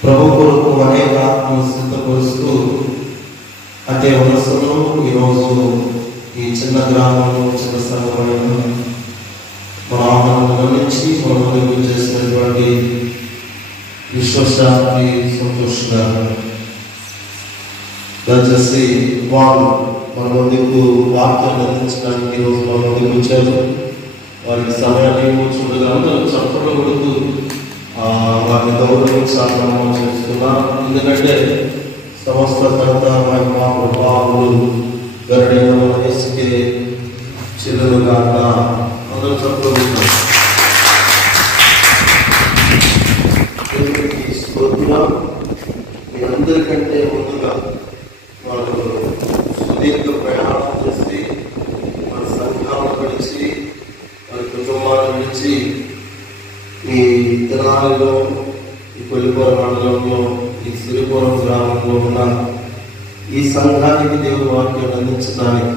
ప్రభు కొరకు అనేక ఆత్మను సిద్ధపరుస్తూ అదే వలసలో ఈరోజు ఈ చిన్న గ్రామంలో చిన్న సంఘమైన మన ఆహ్వానం గమనించి మన ముందుకు చేసినటువంటి విశ్వశాంతి సంతోష్ గారు దయచేసి వాళ్ళు మన ముందుకు వార్తలు అందించడానికి ఈరోజు మన ముందుకు వచ్చారు. వారికి సమయాన్ని చూడగా అందరూ చప్పట్లు కొడుతూ వారిని గౌరవించాలని చేస్తున్నాం. ఎందుకంటే సమస్త ఘనత మహిమ ప్రభావాలు గరుడైన యేసుకే చెల్లుగాక. అందరూ చప్పట్లు కొడుతున్నారు. మీ అందరికంటే ముందుగా వాళ్ళు సుదీర్ఘ ప్రయాణం చేసి మన సంఘాలను విడిచి వారి కుటుంబాలను విడిచి ఈ తెనాలిలో ఈ కొల్లిపురం మండలంలో ఈ సిరిపురం గ్రామంలో ఉన్న ఈ సంఘానికి దేవుని వాక్యాన్ని అందించడానికి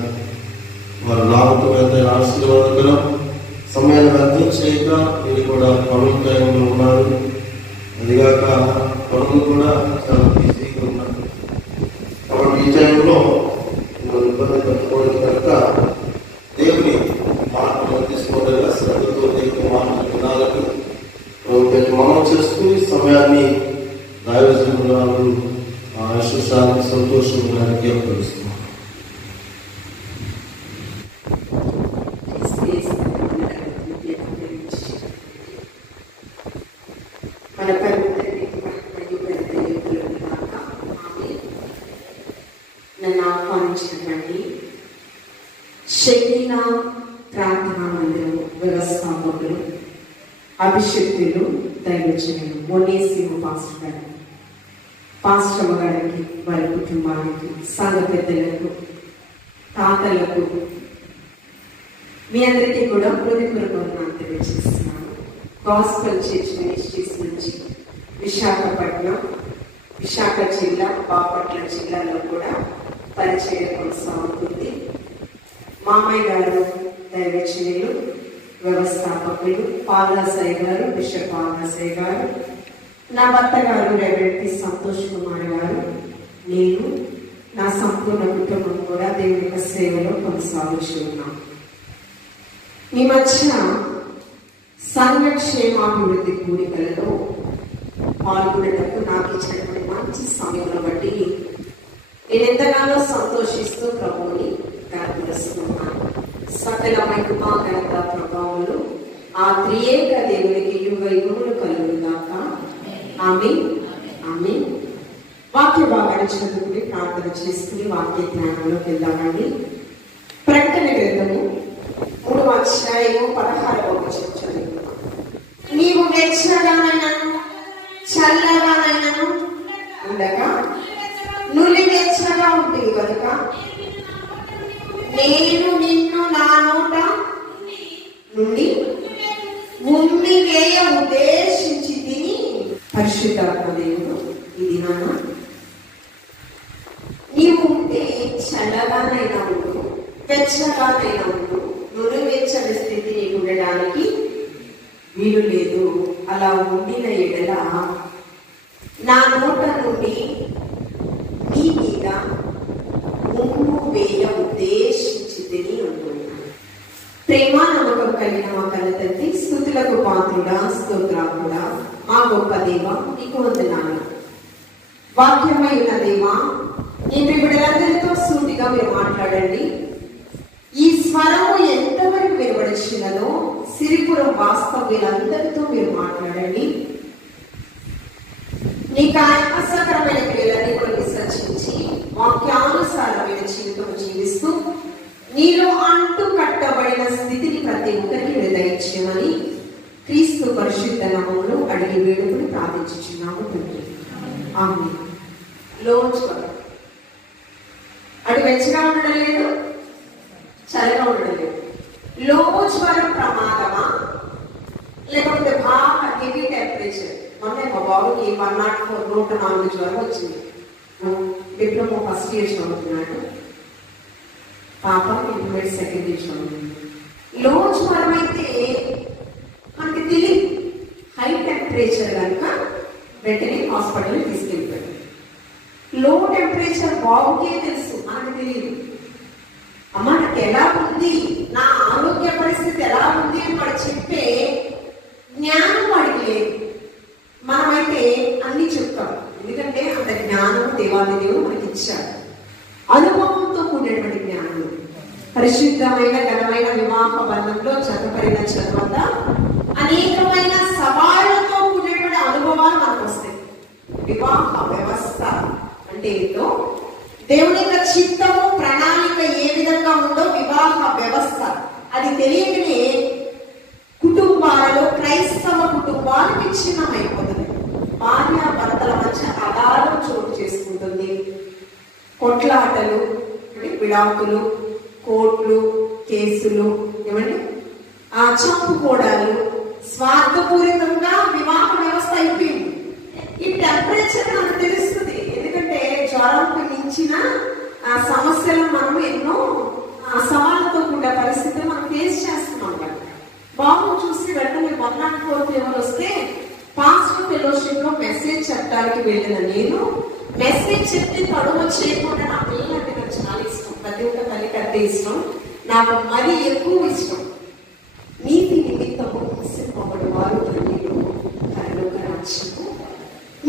వారు రావటం ఆశీర్వాదకరం. సమయాన్ని వ్యర్థం చేయక వీళ్ళు కూడా పనుల టైంలో ఉన్నారు. అదిగాక పనులు కూడా చాలా బిజీగా ఉన్నారు. కాబట్టి ఈ టైంలో ఇబ్బంది పెట్టుకోవడం కనుక దేవుని మాటలు తీసుకోవడంగా శ్రద్ధతో దేవుని మాటలు వినాలని మనం చేస్తూ ఈ సమయాన్ని దైవజనులు విశ్వశాంతి సంతోషం గారికి అప్పగిస్తున్నాం. నన్ను ఆహ్వానించినటువంటి శక్తిన ప్రార్థనా మందిరం వ్యవస్థాపకులు అభిషక్తులు దైవజనులు మొన్నేశ్వర పాస్టర్ గారికి వారి కుటుంబానికి సంఘ పెద్దలకు తాతలకు మీ అందరికీ కూడా హృదయపూర్వకంగా తెలియజేస్తున్నాను. గాస్పెల్ చర్చ్ మినిస్ట్రీస్ నుంచి విశాఖపట్నం, విశాఖ జిల్లా, బాపట్ల జిల్లాలో కూడా పరిచయం కొనసాగుతుంది. మామయ్య గారు దైవజనులు వ్యవస్థాపకులు పాదాసయ్య గారు, బిషప్ పాదాసయ్య గారు, నా భర్త గారు రెవరెండ్ సంతోష్ కుమార్ గారు, నేను నా సంపూర్ణ కుటుంబం కూడా దేవుని యొక్క సేవలో కొనసాగుతూ ఉన్నాం. ఈ మధ్య సంఘక్షేమాభివృద్ధి కూడికలలో పాల్గొనేటప్పుడు నాకు ఇచ్చినటువంటి మంచి సమయంలో బట్టి నేను ఎంతగానో సంతోషిస్తూ ప్రభువుని ప్రార్థిస్తున్నాను. సకల మహిమ ఘనత ప్రభావాలు ఆ త్రియేక దేవునికి యుగ యుగములు కలుగుగాక. ఆమేన్ ఆమేన్. వాక్య భాగాన్ని చదువుకుని ప్రార్థన చేసుకుని వాక్య జ్ఞానంలోకి వెళ్దామండి. ప్రకటన గ్రంథము 3వ అధ్యాయము 16వ వచనం చదువుకుందాం. నీవు వెచ్చగానైనను చల్లగానైనను ఉండగా నులి వెచ్చగా ఉంటుంది కనుక నేను నిన్ను నా నోట నుండి ఉమ్మి వేయ ఉద్దేశించి తిని. పరిశుద్ధాత్మ దేవుడు ఇది నాన్న నీవు ఉంటే చల్లగానైనా ఉండు, వెచ్చగానైనా ఉండు, నులివెచ్చని స్థితి నీకు ఉండడానికి వీలు లేదు. అలా ఉండిన ఎడల నా నోట నుండి నీ మీద ఉమ్ము వేయ ఉద్దేశించి తిని ఉంటున్నాను. ప్రేమ నమ్మకం కలిగిన మా కన్న తండ్రి, స్తుతులకు పాత్రుడా, స్తోత్రాకుడా, మా గొప్ప దేవ, నీకు వందనాలు. వాక్యమై ఉన్న దేవా, నేను బిడ్డలందరితో సూటిగా మీరు మాట్లాడండి. ఈ స్వరము ఎంతవరకు వినబడిచినదో సిరిపురం వాస్తవ్యులందరితో మీరు మాట్లాడండి. నీకు ఆయాసకరమైన క్రియలన్నీ కూడా విసర్జించి వాక్యానుసారమైన జీవితం జీవిస్తూ నీలో అంటూ కట్టబడిన స్థితిని ప్రతి ఒక్కరికి దయచేయమని క్రీస్తు పరిశుద్ధ నామములో అడిగి వేడుకుని ప్రార్థించుచున్నాము తండ్రి. ఆమేన్. లోచుకోండి. అటు వెచ్చగా ఉండడం లేదు, చల్లగా ఉండడం లేదు. లో జ్వరం ప్రమాదమా లేకపోతే బాగా హెవీ టెంపరేచర్? మొన్న మా బాబుకి 104 జ్వరం వచ్చింది. డిప్లొమా ఫస్ట్ ఇయర్ చదువుతున్నాడు, పాప ఇంటర్మీడియట్ సెకండ్ ఇయర్ చదువుతుంది. లో జ్వరం అయితే మనకి తెలియదు. హై టెంపరేచర్ కనుక వెంటనే హాస్పిటల్కి తీసుకెళ్ళిపోయాడు. లో టెంపరేచర్ బాబుకే తెలుసు, మనకు తెలియదు. అమ్మ నాకు ఎలా ఉంది, నా ఆరోగ్య పరిస్థితి ఎలా ఉంది అని వాడు చెప్పే జ్ఞానం వాడికి లేదు. మనమైతే అన్ని చెప్తాం, ఎందుకంటే అంత జ్ఞానం దేవాది దేవుడు మనకి ఇచ్చాడు. అనుభవంతో కూడినటువంటి జ్ఞానం. పరిశుద్ధమైన ఘనమైన వివాహ బంధంలో చదవబడిన చదువంత అనేకమైన సవాళ్లతో కూడినటువంటి అనుభవాలు మనకు వస్తాయి. వివాహ వ్యవస్థ అంటే ఏంటో, దేవుని యొక్క చిత్తము ప్రణాళిక ఏ విధంగా ఉందో వివాహ వ్యవస్థ అది తెలియకనే కుటుంబాలలో, క్రైస్తవ కుటుంబాలు విచ్ఛిన్నమైపోతుంది. భార్య భర్తల మధ్య అగాధం చోటు చేసుకుంటుంది. కొట్లాటలు, విడాకులు, కోర్టులు, కేసులు, ఏమండి చంపుకోవడాలు, స్వార్థపూరితంగా వివాహ వ్యవస్థ అయిపోయింది. ఈ టెంపరేచర్ మనకు తెలుస్తుంది, ఎందుకంటే జ్వరంకు మించిన సమస్యలను మనం ఎన్నో సవాళ్ళతో కూడిన పరిస్థితులు మనం ఫేస్ చేస్తున్నాం. బాబు చూసి వెంటనే 104 ఎవరు వస్తే పాస్టర్ ఫెలోషిప్ లో మెసేజ్ చెప్పడానికి వెళ్ళిన నేను మెసేజ్ చెప్తే తడువ చేయకుండా నా పిల్లలు అంటే నాకు చాలా ఇష్టం. ప్రతి ఒక్క తల్లికి అంతే ఇష్టం, నాకు మరీ ఎక్కువ ఇష్టం. నీతి నిమిత్తము హింసింపబడి వారు పరలోక రాజ్యము.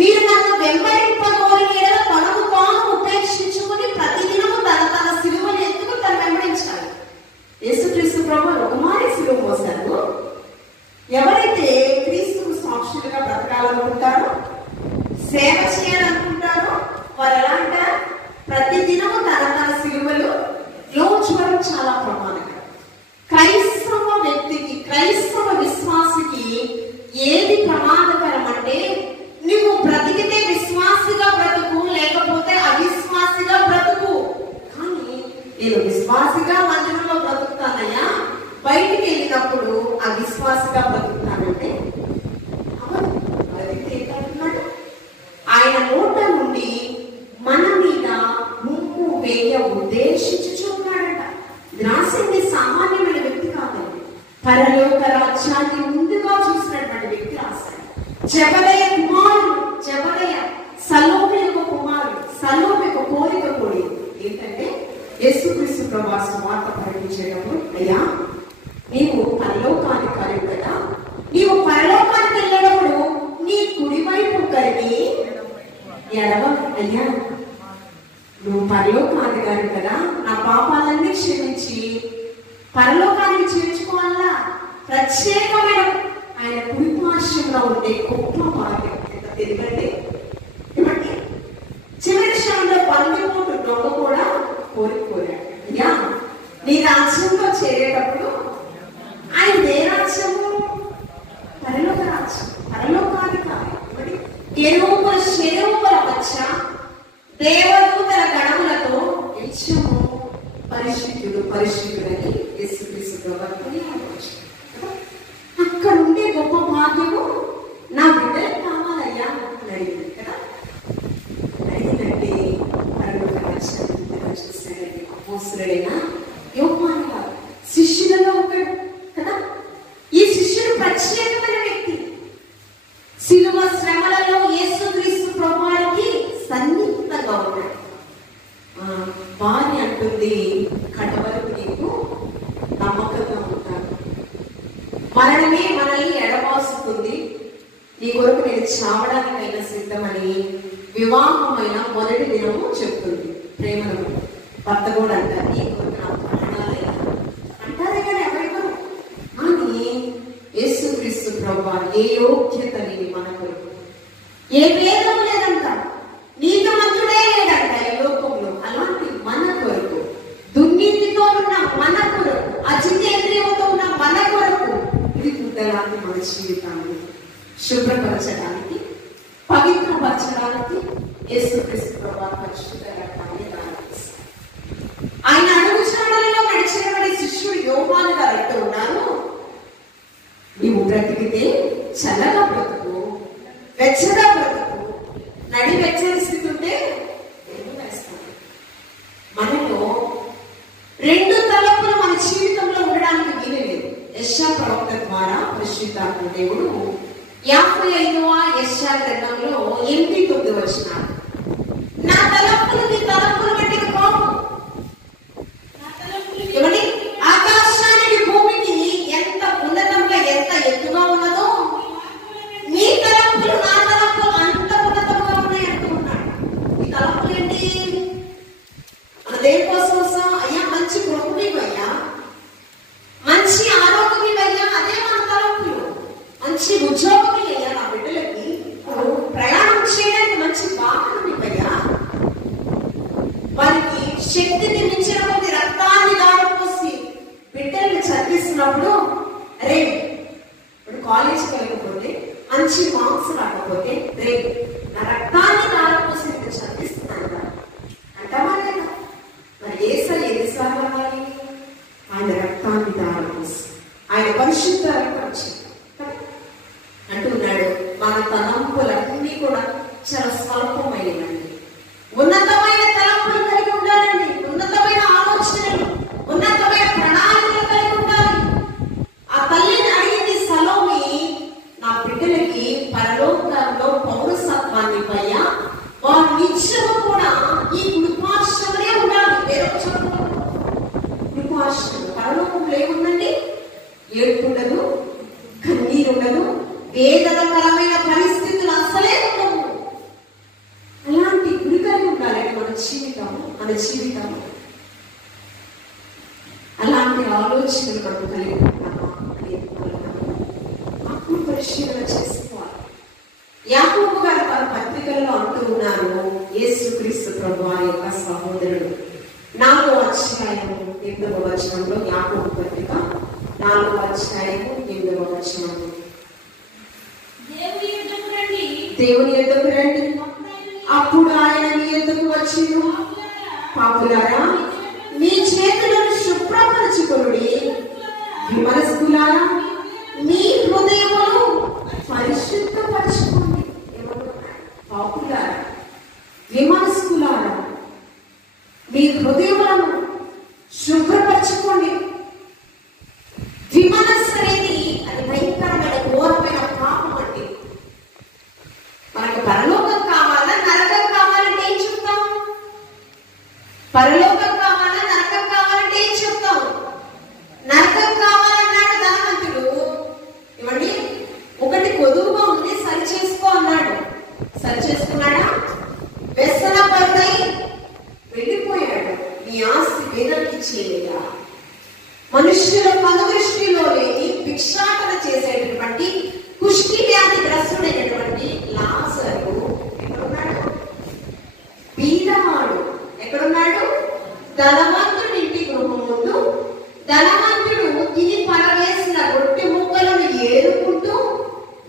మీరు నన్ను వెంబడింపగోరిన యెడల తనను తాను ఉపేక్షించుకుని ప్రతిదినము తన సిలువను ఎత్తుకుని తను వెంబడించాలి. యేసుక్రీస్తు ప్రభువు ఒకమారి సిలువ మోసారు. ఎవరైతే క్రీస్తుకు సాక్షులుగా బ్రతకాలనుకుంటారో, సేవ చేయాలనుకుంటారో వారు ఎలా అంటారు? ప్రతిదినము తన సిలువలు లోచుకోవడం చాలా ప్రమాదకరం. క్రైస్తవ వ్యక్తికి, క్రైస్తవ విశ్వాసికి ఏది ప్రమాదకరం అంటే, నువ్వు బ్రతికితే విశ్వాసిగా బ్రతుకు, లేకపోతే అవిశ్వాసిగా బ్రతుకు. కానీ నేను విశ్వాసిగా మందిరంలో బ్రతుకుతానయ్యా, బయటికి వెళ్ళినప్పుడు అవిశ్వాసిగా బ్రతుకుతానంటే బ్రతికితే ఏంటంటున్నాడు? ఆయన నోట నుండి మన మీద ముప్పు వేయ ఉద్దేశించుచున్నాడట. రాసింది సామాన్యమైన వ్యక్తి కాదండి, పరలోక రాజ్యాన్ని ముందుగా చూసినటువంటి వ్యక్తి రాశాడు. జబదయ కుమారుడు, జబదయ సలోమి యొక్క కుమారుడు, సలోమి యొక్క కోరిక కోడి ఏంటంటే యేసుక్రీస్తు ప్రభువు వార్త ప్రకటించేటప్పుడు, అయ్యా నీవు పరలోకానికి కలిగి కదా, నీవు పరలోకానికి వెళ్ళేటప్పుడు నీ కుడివైపు కలిగి ఎడవ, అయ్యా నువ్వు పరలోకాధికారి కదా, నా పాపాలన్నీ క్షమించి పరలోకానికి చేర్చుకోవాలా. ప్రత్యేకమైన ఆయన కుడిపార్శ్వంలో ఉండే గొప్ప భాగ్యం ఎందుకంటే, ఏమంటే చివరి క్షణంలో బందిపోటు దొంగ కూడా కోరుకోరాడు, అయ్యా నీ రాజ్యంలో చేరేటప్పుడు ఆయన ఏ రాజ్యము? పరలోక రాజ్యం, పరలోకాధికారి. ఎరువుల శరువుల మధ్య దేవదూతల గణములతో నిత్యము పరిశుద్ధుడు పరిశుద్ధుడని యేసుక్రీస్తు ప్రభువు అక్కడ ఉండే గొప్ప భాగ్యము నా బిడ్డలకు కావాలయ్యా అని అడిగింది కదా. అడిగినట్టే పరలోక రాజ్యాన్ని చూశాడండి. అపోస్తలుడైన యోహాను గారు శిష్యులలో ఒకడు కదా. ఈ శిష్యుడు ప్రత్యేకమైన వ్యక్తి. శిలువ శ్రమలలో యేసుక్రీస్తు ప్రభువుకి సన్నిహితంగా ఉన్నాడు. భార్య అంటుంది, కడవరకు నీకు నమ్మకంగా ఉంటాను, మరణమే మనల్ని ఎడబాస్తుంది, నీ కొరకు నేను చావడానికైనా సిద్ధమని వివాహమైన మొదటి దినము చెప్తుంది. ప్రేమను భర్త కూడా అంటారు, నీ కొరకు నా ప్రాణాలే అంటారే కానీ ఎవరెవరు. కానీ యేసుక్రీస్తు ప్రభువు ఏ యోగ్యత లేని మన కొరకు, ఏ భేదము లేదంట, నీతిమంతుడే లేదంట ఈ లోకంలో, అలాంటి మన కొరకు, దుర్నీతితో ఉన్న మన కొరకు, అజితేంద్రియంతో ఉన్న మన కొరకు ఇరుకుదలాంటి మన జీవితాన్ని శుభ్రపరచడానికి, పవిత్రపరచడానికి యేసుక్రీస్తు ప్రభువు పరిశుద్ధ రక్తాన్ని దారితీశారు. ఆయన అడుగు జాడలలో నడిచినటువంటి శిష్యుడు యోహాను గారు అంటూ ఉన్నారు, నీవు బ్రతికితే చల్లగా బ్రతుకు, వెచ్చగా బ్రతుకు, నడి వెచ్చని స్థితి ఉంటే మనలో రెండు తలపులు మన జీవితంలో ఉండడానికి వీలు లేదు. యెషయా ప్రవక్త ద్వారా పరిశుద్ధాత్మ దేవుడు 55వ యెషయా గ్రంథంలో 8-9 వచనాలు. నా తలంపులు నీ తలంపులు బట్టి పోవు. ఏమని? ఆకాశానికి భూమికి ఎంత ఉన్నతంగా ఎంత ఎత్తుగా ఉన్నదో మీ తలంపులు నా తలంపులు అంత ఉన్నతంగా ఉన్నాయి అంటున్నాడు. ఈ తలంపులు ఏంటి? మన దేని కోసం వస్తాం? అయ్యా మంచి గృహమేవయ్యా, మంచి ఆరోగ్యమేవయ్యా, అదే మన తలంపులు. మంచి ఉద్యోగం అయ్యా, నా బిడ్డలకి ప్రయాణం చేయడానికి మంచి వాహనం ఇవ్వయ్యా, వారికి శక్తిని మించిన కొద్ది రక్తాన్ని దారిపోసి బిడ్డల్ని చదివిస్తున్నప్పుడు, అరే ఇప్పుడు కాలేజీకి వెళ్ళకపోతే మంచి మార్క్స్ రాకపోతే రే నా రక్తాన్ని దారిపోసి నేను చదివిస్తున్నాను అంటావా లేదా? మరి ఏసయ్య ఎన్నిసార్లు అవ్వాలి? ఆయన రక్తాన్ని దారిపోసి, ఆయన పరిశుద్ధ రక్తం అంటున్నాడు. మన తలంపులన్నీ కూడా చాలా స్వల్పమైనవండి. ఉన్నతమైన తలంపులు కలిగి ఉండాలండి, ఉన్నతమైన ఆలోచనలు, ఉన్నతమైన ప్రణాళికలు కలిగి ఉండాలి. ఆ తల్లిని అడిగింది సలోమి, నా బిడ్డలకి పరలోకంలో పౌరసత్వాన్ని ఇవ్వయ్యా, వారు నిత్యము కూడా ఈ కృపాశ్రమనే ఉండాలి. వేరొక చోట కృపాశ్రమం. పరలోకంలో ఏముందండి? ఏడుపు ఉండదు, కన్నీరు ఉండదు, వేదనకరమైన పరిస్థితులు అసలే ఉండవు. అలాంటి గురి కలిగి ఉండాలండి మన జీవితము. అలాంటి ఆలోచనలు మనం కలిగి ఉంటామా? ఆత్మ పరిశీలన చేసుకోవాలి. యాకోబు గారు తన పత్రికల్లో అంటూ ఉన్నారు, యేసుక్రీస్తు ప్రభువారి యొక్క సహోదరుడు 4వ అధ్యాయము 8వ వచనంలో, యాకోబు పత్రిక 4వ అధ్యాయము 8వ వచనంలో, దేవుని యొద్దకు రండి, అప్పుడు ఆయన మీ యొద్దకు వచ్చిను. పాపులారా మీ చేతులను శుభ్రపరచుకొనుడి, విమనస్కులారా మీ హృదయమును పరిశుద్ధపరచుకోండి. పాపులారా విమనస్కులారా మీ హృదయములను శుభ్రపరచుకోండి. విమనస్సు అనేది అది భయంకరమైన ఘోరమైన పాపం అండి. మనకు పరలోకం కావాలా నరకం కావాలంటే ఏం చెప్తాం? పరలోకం కావాలా నరకం కావాలంటే ఏం చెప్తాం? నరకం కావాలన్నాడు ధనవంతుడు. ఇవ్వండి, ఒకటి కొదువుగా ఉంది, సరి చేసుకో అన్నాడు. సరి చేసుకున్నాడా? వ్యసన పరుడై వెళ్ళిపోయాడు. నీ ఆస్తి పేదలకి చేయలేదా? మనుష్యుల కనుదృష్టిలో లేని భిక్షాటన చేసేటటువంటి కుష్టి వ్యాధి గ్రస్తుడైనటువంటి లాజరు ఎక్కడున్నాడు? బీదవాడు ఎక్కడున్నాడు? ధనవంతుడి ఇంటి గృహం ముందు ధనవంతుడు తిని పరవేసిన రొట్టె ముక్కలను ఏరుకుంటూ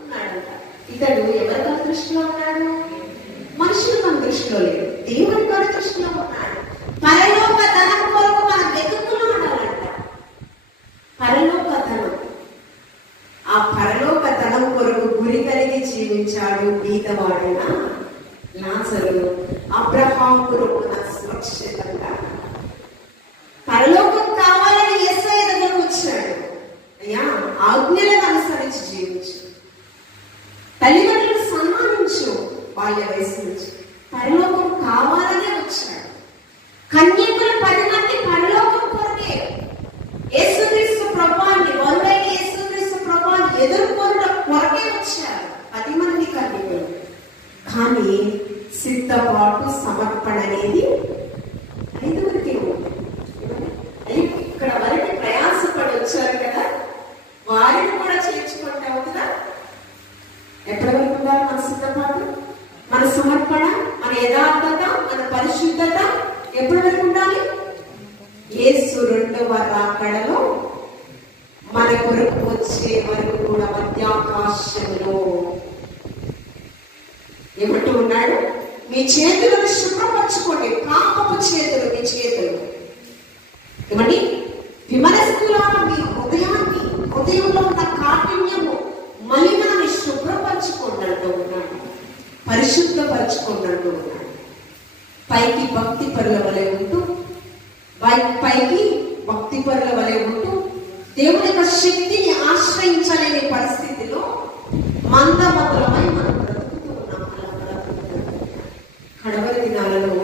ఉన్నాడంట. ఇతడు ఎవరి దృష్టిలో ఉన్నాడు? మనుషుల మన దృష్టిలో లేదు, దేవుని గారి దృష్టిలో ఉన్నాడు. పరలోక ధనం కొరకు మనం వెతుకుతూ ఉండాలంట. పరలోక ధనం, ఆ పరలోక ధనం కొరకు గురి కలిగి జీవించాడు బీదవాడైన లాజరు. అబ్రహాము రొమ్మున సురక్షితంగా పరలోకం కావాలని యేసయ్య దగ్గరకు వచ్చాడు. అయ్యా ఆజ్ఞలను అనుసరించి జీవించు, తల్లిదండ్రులను సన్మానించు, బాల్య వయసు నుంచి పరలోకం కావాలనే వచ్చాడు. కన్యకుల 10 మంది పరలోకం కొరకే యేసుక్రీస్తు ప్రభువాన్ని, వరుడైన యేసుక్రీస్తు ప్రభువాన్ని ఎదుర్కొన్న కొరకే వచ్చారు 10 మంది కన్యకులు. కానీ సిద్ధపాటు సమర్పణ అనేది 5వదికే ఉంది. ఇక్కడ వరకు ప్రయాసపడి వచ్చారు కదా, వారిని కూడా చేర్చుకుంటావు కదా. ఎప్పటి వరకు ఉండాలి మన సిద్ధపాటు, మన సమర్పణ, మన యథార్థత, మన పరిశుద్ధత ఎప్పటి వరకు ఉండాలి? యేసు 2వ రాకడలో మన కొరకు వచ్చే వరకు కూడా మధ్యాకాశంలో ఏమంటూ ఉన్నాడు? మీ చేతులను శుభ్రపరచుకోండి. పాపపు చేతులు మీ చేతులు. ఏమండి? విమనస్కులారా మీ హృదయంలో ఉన్న కాఠిన్యము మలినాన్ని శుభ్రపరచుకోండి అంటూ ఉన్నాడు, పరిశుద్ధపరచుకోండి అంటూ ఉన్నాడు. పైకి భక్తి పరుల వలె ఉంటూ దేవుని యొక్క శక్తిని ఆశ్రయించలేని పరిస్థితిలో మందమతులమై మనం బ్రతుకుతూ కడవరి దినాలలో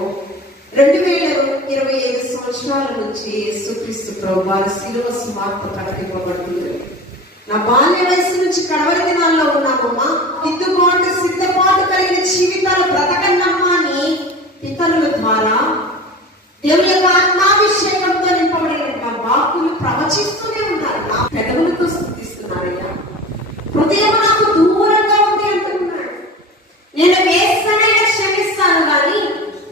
2025 సంవత్సరాల నుంచి యేసుక్రీస్తు ప్రభువారి శిలువ సువార్త ప్రకటింపబడుతుంది. నా బాల్య వయసు నుంచి కడవరి దినాల్లో ఉన్నామమ్మా, దిద్దుబాటు సిద్ధపాటు కలిగిన జీవితాలు బ్రతకన్నమ్మా అని పితరుల ద్వారా దేవుని యొక్క ఆత్మాభిషేకంతో నింపబడిన వాక్కులు ప్రవచిస్తూనే ఉన్నారు. నా పెదవులతో స్తుతిస్తున్నారయ్యా. హృదయం నాకు దూరంగా ఉంది అంటున్నాడు. నేను వేస్తానైనా క్షమిస్తాను కానీ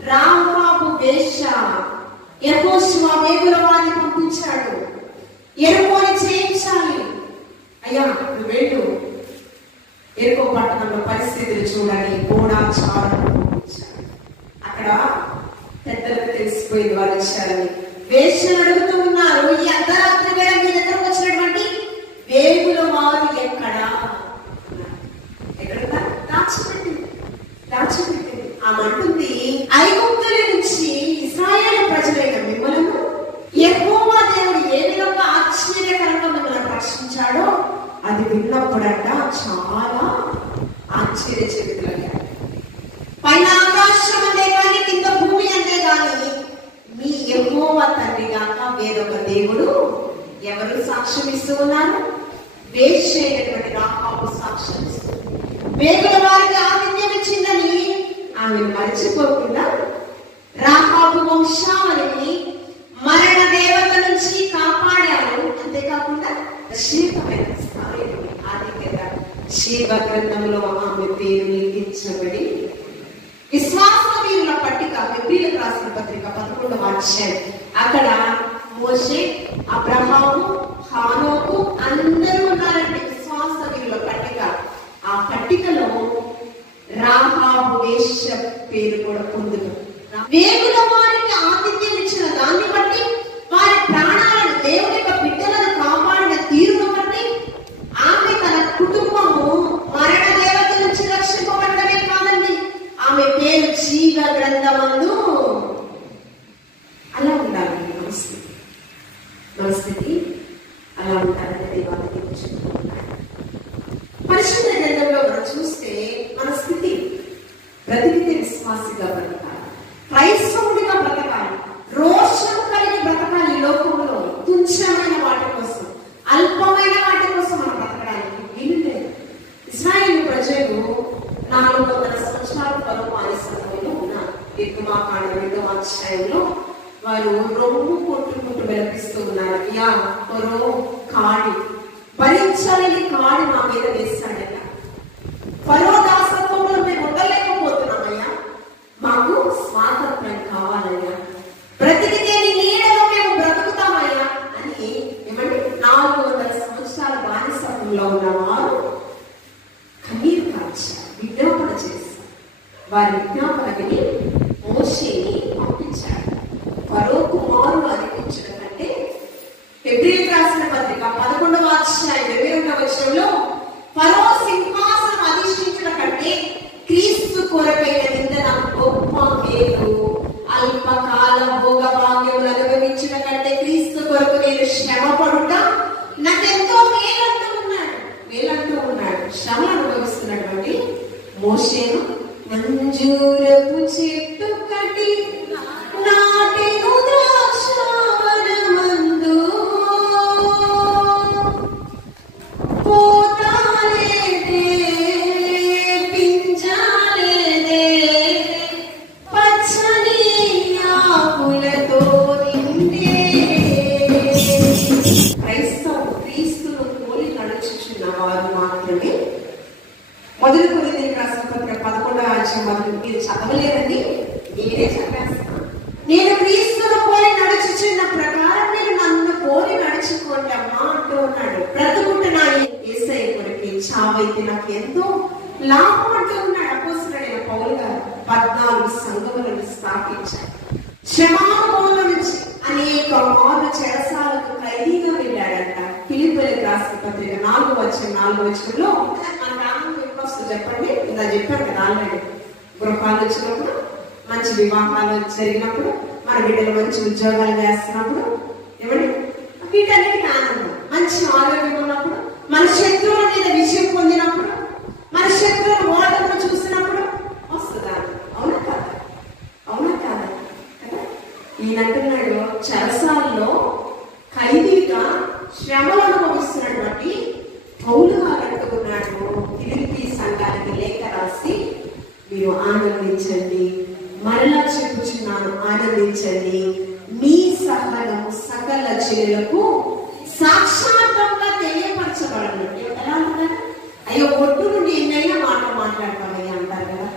రాహాబు వేశ్య యెహోషువ వేగుల వారిని పంపించాడు. యెరికోని చేయించాలి. అయ్యా నువ్వు వెళ్ళు, యెరికో పట్టణంలో పరిస్థితులు చూడని గూఢాచారం పంపించాడు. అక్కడ పెద్దలకు తెలిసిపోయింది వాళ్ళు వచ్చారని. వేశ్యను అడుగుతూ ఉన్నారు, ఈ అర్ధరాత్రి వేళ మీ దగ్గరకు వచ్చినటువంటి వేగుల వారు ఎక్కడా? ఎక్కడ దాచిపెట్టింది. ఆమె అంటుంది, ఐగుప్తుల నుంచి ఇశ్రాయేలు ప్రజలైన మిమ్మలను యెహోవా దేవుడు ఏ విధంగా ఆశ్చర్యకరంగా మిమ్మల్ని రక్షించాడో అది విన్నప్పుడంట చాలా ఆశ్చర్యచకితులయ్యారు. పైన ఆకాశం అంతే కానీ కింద భూమి అంతే కానీ మీ యెహోవా తండ్రి గాక వేరొక దేవుడు ఎవరు సాక్ష్యం ఇస్తూ ఉన్నారు? వేశ్య అయినటువంటి రాహాబు సాక్ష్యం ఇస్తుంది. వేగుల వారికి ఆతిథ్యం ఇచ్చిందని ఆమె మర్చిపోకుండా రాహాబు వంశావళిని మరణ దేవత నుంచి కాపాడారు. అంతేకాకుండా శీతమైన స్థాయిలో ఆధిక్యత శీవ గ్రంథంలో ఆమె పేరు లిఖించబడి విశ్వాస వీరుల పట్టిక హెబ్రీయులకు రాసిన పత్రిక 11వ అధ్యాయం అక్కడ మోషే, అబ్రహాము, హానోకు అందరూ ఉన్నారంటే విశ్వాస వీరుల పట్టిక. ఆ పట్టికలో రాహాబు వేశ్య పేరు కూడా పొందుతుంది. వేగుల వారికి ఆతిథ్యం ఇచ్చిన దాన్ని బట్టి, వారి ప్రాణాలను దేవుని యొక్క బిడ్డలను కాపాడిన తీరును బట్టి ఆమె తన కుటుంబము మరణ దేవత నుంచి రక్షింపబడమే కాదండి, ఆమె పేరు జీవ గ్రంథమందు. అలా ఉండాలి మన స్థితి. అలా ఉంటారని దేవాలయం పరిశుద్ధ గ్రంథంలో మనం చూస్తే మన స్థితి బ్రతికితే విశ్వాసిగా బ్రతకాలి, క్రైస్తవుడిగా బ్రతకాలి, రోషం కలిగి బ్రతకాలి. ఈ లోకంలో తుచ్చమైన వాటి కోసం, అల్పమైన వాటి కోసం మనం బ్రతకడానికి వీలు లేదు. ఇశ్రాయేలు ప్రజలు 400 సంవత్సరాల వరకు ఆలస్యంలో ఉన్నారు. నిర్గమాకాండ 2వ అధ్యాయంలో వారు రొమ్ము కొట్టుకుంటూ విలపిస్తూ ఉన్నారు. యా మరో కాడి భరించాలని కాడి మా మీద వేస్తాడట. ఫరో దాసత్వంలో మేము ఉండలేకపోతున్నామయ్యా, మాకు స్వాతంత్రం కావాలయ్యా, బ్రతికితే నీ నీడలో మేము బ్రతుకుతామయ్యా అని ఏమంటే 400 సంవత్సరాల బానిసత్వంలో ఉన్నవారు కన్నీరు కార్చారు, విజ్ఞాపన చేశారు. వారి విజ్ఞాపన విని మోషేని పంపించాడు. ఫరో కుమారులు అనిపించడం కంటే హెబ్రీయులకు రాసిన పత్రిక 11వ అధ్యాయం 22వ వచనంలో ఫరో సింహాసనం అధిష్ఠించడం కంటే క్రీస్తు కొరకైన నిందన గొప్ప మేలు, అల్పకాల భోగ భాగ్యములు అనుభవించడం కంటే క్రీస్తు కొరకు నేను శ్రమపడుట నాకెంతో మేలంటూ ఉన్నాడు. శ్రమ అనుభవిస్తున్నటువంటి మోషేను మంజూరపు చెట్టు కటి నాటెను ద్రాక్షావనమందు పోతాలేదే పింజాలేదే పచ్చని ఆకులతో నిండే. క్రీస్తును పోలి నడుచుచున్న వారు మాత్రమే. మొదటి కొరింథీయులకు రాసిన పత్రిక 11వ అధ్యాయం మీరు చదవలేదండి, నేనే చదివేస్తాను. నేను క్రీస్తును పోలి నడుచుచున్న ప్రకారం మీరు నన్ను పోలి నడుచుకోండి అమ్మా అంటూ ఉన్నాడు. బ్రతుకుంట నా యేసయ్య కొరకే, చావైతే నాకు ఎంతో లాభం అంటూ ఉన్నాడు. అపోస్తలుడైన పౌలు గారు 14 సంఘములను స్థాపించారు. శ్రమానుభవంలో నుంచి అనేక మార్లు చెరసాలకు ఖైదీగా వెళ్ళాడంట. ఫిలిప్పీయులకు రాసిన పత్రిక 4వ వచనంలో మన గ్రామంలో ఎక్కువ చెప్పండి, ఇలా చెప్పారు కదా ఆల్రెడీ. గృహాలు వచ్చినప్పుడు, మంచి వివాహాలు జరిగినప్పుడు, మన బిడ్డలు మంచి ఉద్యోగాలు చేస్తున్నప్పుడు, ఏమండి వీటన్నిటికీ ఆనందం. మంచి ఆరోగ్యం ఉన్నప్పుడు, మన శత్రువుల మీద విజయం పొందినప్పుడు, మన శత్రువుల ఓటమును చూసినప్పుడు వస్తుందా? అవునా కదా? మీరు ఆనందించండి. మరలా చెప్పుచున్నాను, ఆనందించండి. మీ సహనం సకల జనులకు సాక్షాత్తంగా తెలియపరచబడను. ఎలా అంటారు? అయ్యో ఒట్టు నుండి ఎన్నైనా మాట మాట్లాడతామయ్యా అంటారు కదా.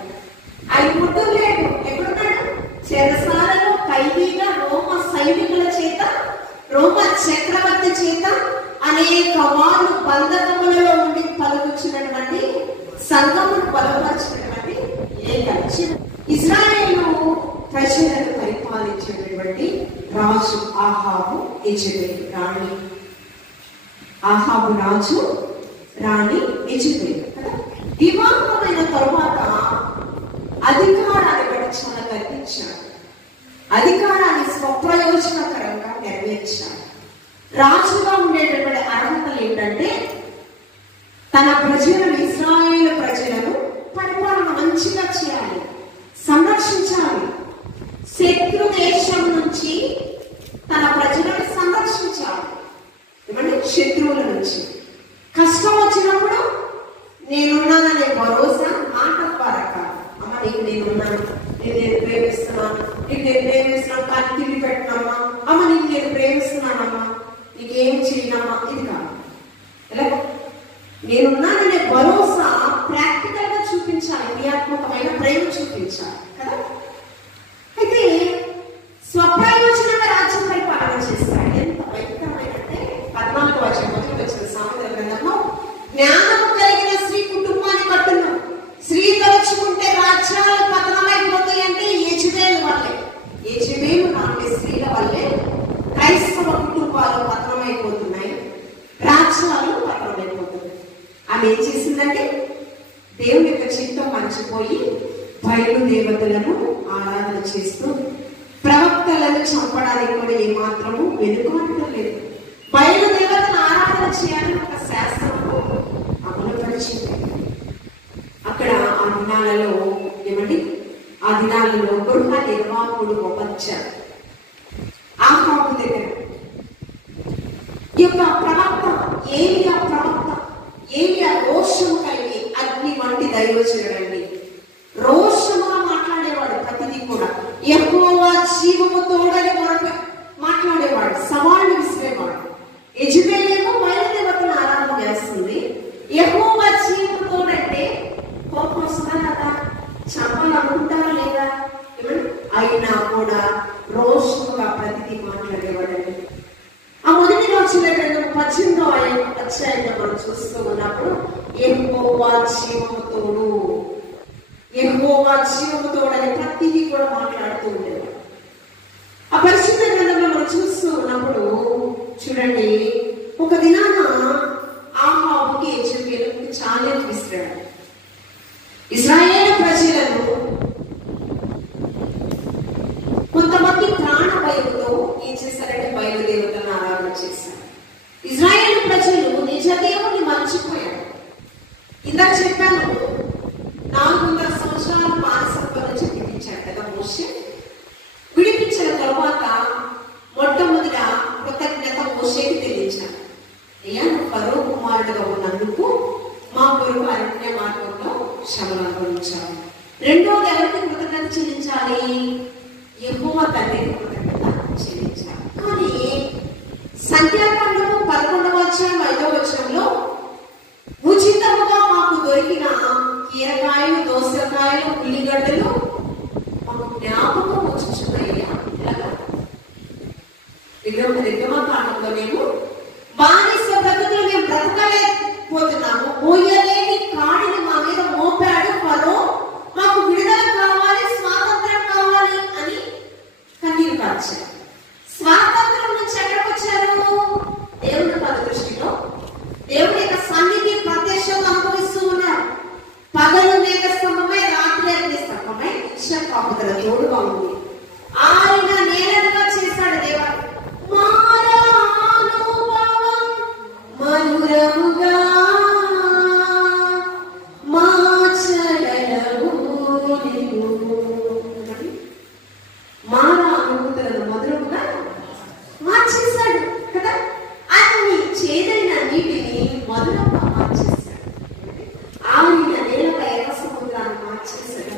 ఆయన ఒట్టు లేడు. ఎక్కడున్నాడు? చెరసాలలో ఖైదీగా రోమ సైనికుల చేత, రోమ చక్రవర్తి చేత అనేక వారు బంధకములలో ఉండి పలుకుచ్చినటువంటి సంఘమును బలపరిచినటువంటి ఇశ్రాయేలు ప్రజలను పరిపాలించినటువంటి రాజు ఆహాబు, యెజెబెలు రాణి. ఆహాబు రాజు, రాణి యెజెబెలు కదా. వివాహమైన తరువాత అధికారాన్ని బట్టి చాలా గర్వించాడు. అధికారాన్ని స్వప్రయోజనకరంగా నెరవేర్చాడు. రాజుగా ఉండేటటువంటి అర్హతలు ఏంటంటే తన ప్రజలను, ఇశ్రాయేలు ప్రజలను పరిపాలన మంచిగా చేయాలి, సంరక్షించాలి. శత్రు దేశం నుంచి తన ప్రజలను సంరక్షించాలి. ఏమంటే శత్రువుల నుంచి. కష్టం వచ్చినప్పుడు నేనున్నాననే భరోసా మాట ద్వారా కాదు. అమ్మ నీకు నేనున్నాను, నేను ప్రేమిస్తున్నాను, నేను ప్రేమిస్తున్నాను కానీ తిరిగి పెట్టినమ్మా, అమ్మ నీకు నేను ప్రేమిస్తున్నానమ్మా, నీకేం చేయనమ్మా, ఇది కాదు. ఎలా నేనున్నాననే భరోసా ప్రాక్టికల్ గా చూపించాలి, క్రియాత్మకమైన ప్రేమ చూపించాలి కదా. అయితే స్వప్రయోజనంగా రాజ్యం పరిపాలన చేస్తాడు. ఎంత భయంకరమైనంటే 14వ వచనం మొదలు వచ్చిన సామెతల గ్రంథంలో, జ్ఞానం కలిగిన స్త్రీ కుటుంబాన్ని కట్టును, స్త్రీ తలుచుకుంటే రాజ్యాలు పతనమైపోతాయి అంటే యెజెబెలు వల్లే, యెజెబెలు లాంటి స్త్రీల వల్లే క్రైస్తవ కుటుంబాలు పతనమైపోతున్నాయి, రాజ్యాలు పతనమైపోతున్నాయి. ఆమె ఏం చేసిందంటే దేవుని యొక్క చిత్తం మర్చిపోయి బయలు దేవతలను ఆరాధన చేస్తూ ప్రవక్తలను చంపడానికి కూడా ఏమాత్రము వెనుకాడటం లేదు. బయలు దేవతను ఆరాధన చేయాలని ఒక శాస్త్రము అమలుపరిచింది. అక్కడ ఆ దినాలలో ఏమండి, ఆ దినాలలో గృహ నిర్వాహకుడు వచ్చాడు ఆహాబు దగ్గర. ఈ యొక్క ప్రవక్త ఏలియా రోషము కలిగి అగ్ని వంటి దైవజనుడండి. రోషముగా మాట్లాడేవాడు. ప్రతిదీ కూడా యెహోవా జీవము తోడని కొరకు మాట్లాడేవాడు, సవాళ్ళు విసిరేవాడు. యెజెబెలేమో బయలుదేవతను ఆరాధన చేస్తుంది. యెహోవా జీవము తోడంటే కోపం వస్తుందా కదా, చంపాలనుకుంటారా లేదా, అయినా కూడా రోషముగా ప్రతిదీ మాట్లాడేవాడండి. ఆ మొదటి రోజుల 18వ అధ్యాయంలో మనం చూస్తూ ఉన్నప్పుడు యెహోవా జీవము తోడు, యెహోవా జీవము తోడని ప్రతిదీ కూడా మాట్లాడుతూ ఉండేవాడు. ఆ పరిశుద్ధ గ్రంథంలో మనం చూస్తూ ఉన్నప్పుడు చూడండి, ఒక దినాన ఆహాబుకి యెజెబెలుకి ఛాలెంజ్ విసిరాడు. ఇశ్రాయేలు ప్రజలను కొంతమంది ప్రాణ భయంతో ఏం చేశారంటే బయలుదేవతలను ఆరాధన చేశారు. ఇశ్రాయేలు ప్రజలు నిజ దేవుని మర్చిపోయారు. ఇందాక చెప్పాను 400 సంవత్సరాల బానిసత్వం నుంచి విడిపించాడు కదా మోషే. విడిపించిన తర్వాత మొట్టమొదట కృతజ్ఞత మోషేకి తెలియచాడు. అయ్యా నువ్వు ఫరో కుమారుడుగా ఉన్నందుకు మా కొరకు అరణ్య మార్గంలో శ్రమలు అనుభవించాలి. రెండోది ఎవరికి కృతజ్ఞత చెల్లించాలి? యెహోవా తండ్రికి కృతజ్ఞత చెల్లించాలి. కానీ సంఖ్యాకాండము 11వ అధ్యాయం 5వ వచనంలో ఉచితముగా మాకు దొరికిన కీరకాయలు, దోసకాయలు, ఉల్లిగడ్డలు మాకు జ్ఞాపకం వచ్చుచున్నాయ్యా. నిర్గమకాండంలో మేము బానిస బ్రతుకులు మేము బ్రతకలేకపోతున్నాము, మోయలేని కాడిని మా మీద మోపాడు ఫరో, మాకు విడుదల కావాలి, స్వాతంత్రం కావాలి అని కన్నీరు కార్చారు. స్వాతంత్రం నుంచి ఎక్కడికి వచ్చారు? దేవుని పద దృష్టిలో దేవుని యొక్క సన్నిధి ప్రత్యక్షత అనుభవిస్తూ ఉన్నారు. పగలు మేఘస్తంభమై, రాత్రి అగ్నిస్తంభమై, కాపుదల తోడుగా ఉంది. ఆయన నేలగా చేశాడు దేవా. మధురముగా మారా అనుభూతులను మధురముగా మార్చేశాడు కదా. అన్ని చేదైన నీటిని మధురంగా మార్చేశాడు. ఆవిడ నేలపై ఎర్ర సముద్రాన్ని మార్చేశాడు.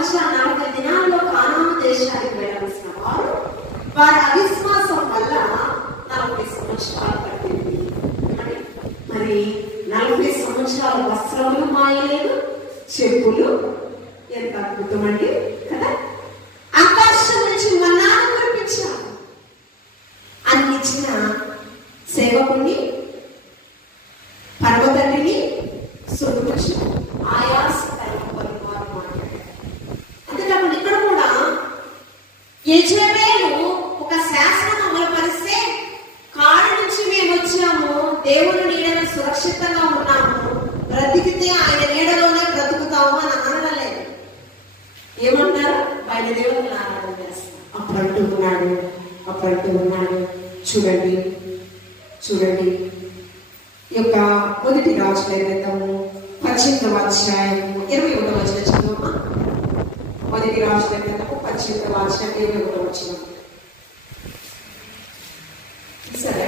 40 దినాల్లో కానాను దేశానికి వెళ్ళవలసిన వారు వారి అవిశ్వాసం వల్ల 40 సంవత్సరాలు పట్టింది. మరి 40 సంవత్సరాల వస్త్రములు మాయలేదు, చెప్పులు. ఎంత అద్భుతం అండి కదా! ఆకాశం నుంచి మన్నాను కురిపించారు. అన్నిచ్చిన సేవకుని పర్వతండిని సులువుచి ఆయాసకరమైన వారు మాట్లాడారు. అంతేకాకుండా ఇక్కడ కూడా యెజబెలు ఒక శాసనం అమలుపరిస్తే కాడు నుంచి మేము వచ్చాము, దేవుని నీడలో సురక్షితంగా ఉన్నాము, బ్రతికితే ఆయన నీడలోనే బ్రతుకుతాము అని అనలేదు. ఏమంటారు? బయట దేవుని ఆరాధన చేస్తాం. అప్పుడు ఉన్నాడు చూడండి ఈ యొక్క మొదటి రాజుల గ్రంథము 18వ అధ్యాయము 21వ వచనం చదువమ్మా. మొదటి రాజుల గ్రంథము 18వ అధ్యాయం 21వ వచనం. సరే